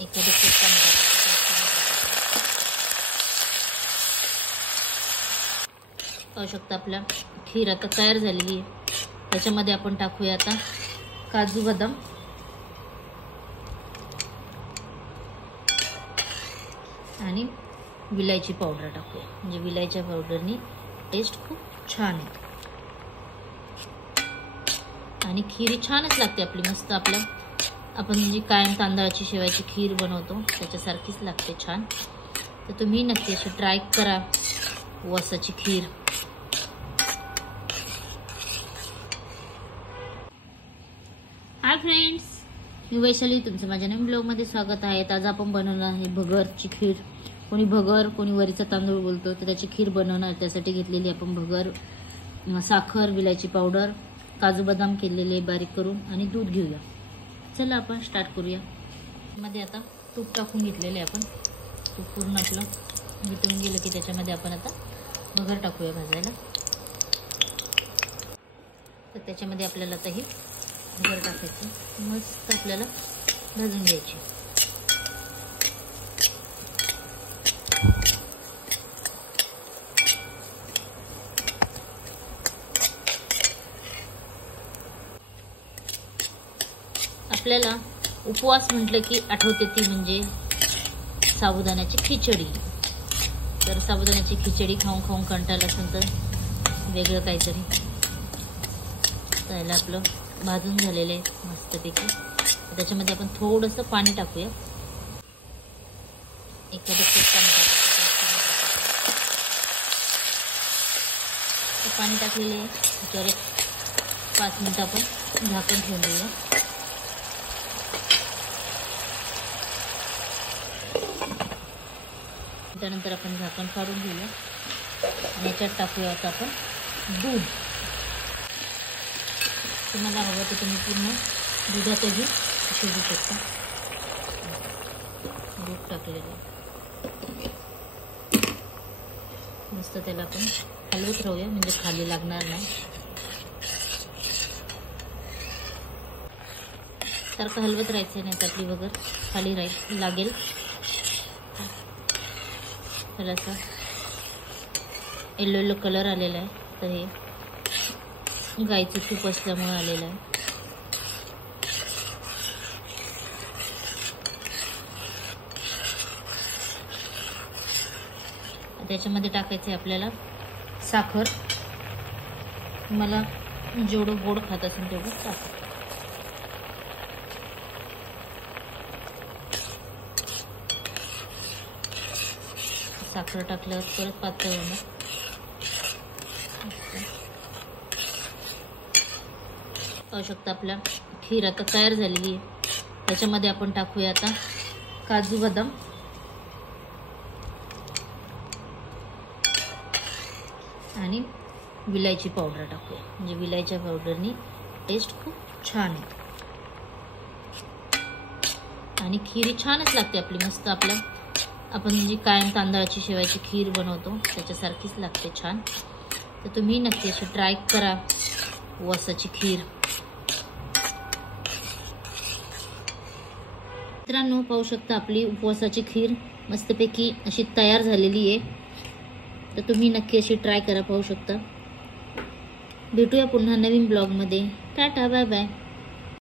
एखादं चटका पाहू शकता आपला खीर आता तयार झालेली आहे। त्याच्यामध्ये आपण टाकूया आता काजू बदाम आणि विलायची पावडर टाकूया, म्हणजे विलायच्या पावडरनी टेस्ट खूप छान आहे आणि खीर छानच लागते आपली, मस्त आपल्या आपण जी कायम तांदळाची शेवायची खीर बनवतो त्याच्यासारखीच लागते छान। तर तुम्ही नक्की अशी ट्राय करा उपवासाची खीर। हाय फ्रेंड्स, मी वैशाली, तुमचं माझ्या नवीन ब्लॉगमध्ये स्वागत आहे। आज आपण बनवणार आहे भगरची खीर। कोणी भगर कोणी वरीचा तांदूळ बोलतो, तर त्याची खीर बनवणार। त्यासाठी घेतलेली आपण भगर, साखर, विलायची पावडर, काजू बदाम केलेले बारीक करून आणि दूध घेऊया। चला आपण स्टार्ट करूया। मध्ये आता तूप टाकून घेतलेले आपण, तूप पूर्ण आपलं वितळून गेलं की त्याच्यामध्ये आपण आता भगर टाकूया भाजायला। तर त्याच्यामध्ये आपल्याला आता ही भगर टाकायची, मस्त आपल्याला भाजून घ्यायची। आपल्याला उपवास म्हटलं की आठवते ती म्हणजे साबुदाण्याची खिचडी। तर साबुदाण्याची खिचडी खाऊन खाऊन कंटाळला असेल तर वेगळं काहीतरी। त्याला आपलं भाजून झालेलं आहे मस्तपैकी। त्याच्यामध्ये आपण थोडंसं पाणी टाकूया, एखादं पाणी टाकलेलं आहे। त्याच्यावर 5 मिनिटं आपण झाकण ठेवून देऊया। त्यानंतर आपण झाकण काढून घेऊया आणि याच्यात टाकूया आता आपण दूध। तुम्हाला हवं तर तुम्ही पूर्ण दुधातही शिजू शकता। दूध टाकलेलं मस्त, त्याला आपण हलवत राहूया म्हणजे खाली लागणार नाही। सारखं हलवत राहायचं नाही तर आपली भगर खाली लागेल। थोडासा येलो येलो कलर आलेला आहे, तर हे गाईचं तूप असल्यामुळे आलेलं आहे। त्याच्यामध्ये टाकायचे आपल्याला साखर। तुम्हाला जेवढं गोड खात असेल तेवढं टाका। साखर टाकल्यावर परत पातळ होणार। पाहू शकता आपल्या खीर आता तयार झालेली आहे। त्याच्यामध्ये आपण टाकूया आता काजू बदाम आणि विलायची पावडर टाकूया, म्हणजे विलायच्या पावडरनी टेस्ट खूप छान आहे आणि खीर छानच लागते आपली, मस्त आपल्या आपण जी कायम तांदळाची शेवायची खीर बनवतो त्याच्यासारखीच लागते छान। तर तुम्ही नक्की अशी ट्राय करा उपवासाची खीर। मित्रांनो, पाहू शकता आपली उपवासाची खीर मस्तपैकी अशी तयार झालेली आहे। तर तुम्ही नक्की अशी ट्राय करा, पाहू शकता। भेटूया पुन्हा नवीन ब्लॉगमध्ये। टाटा, बाय बाय।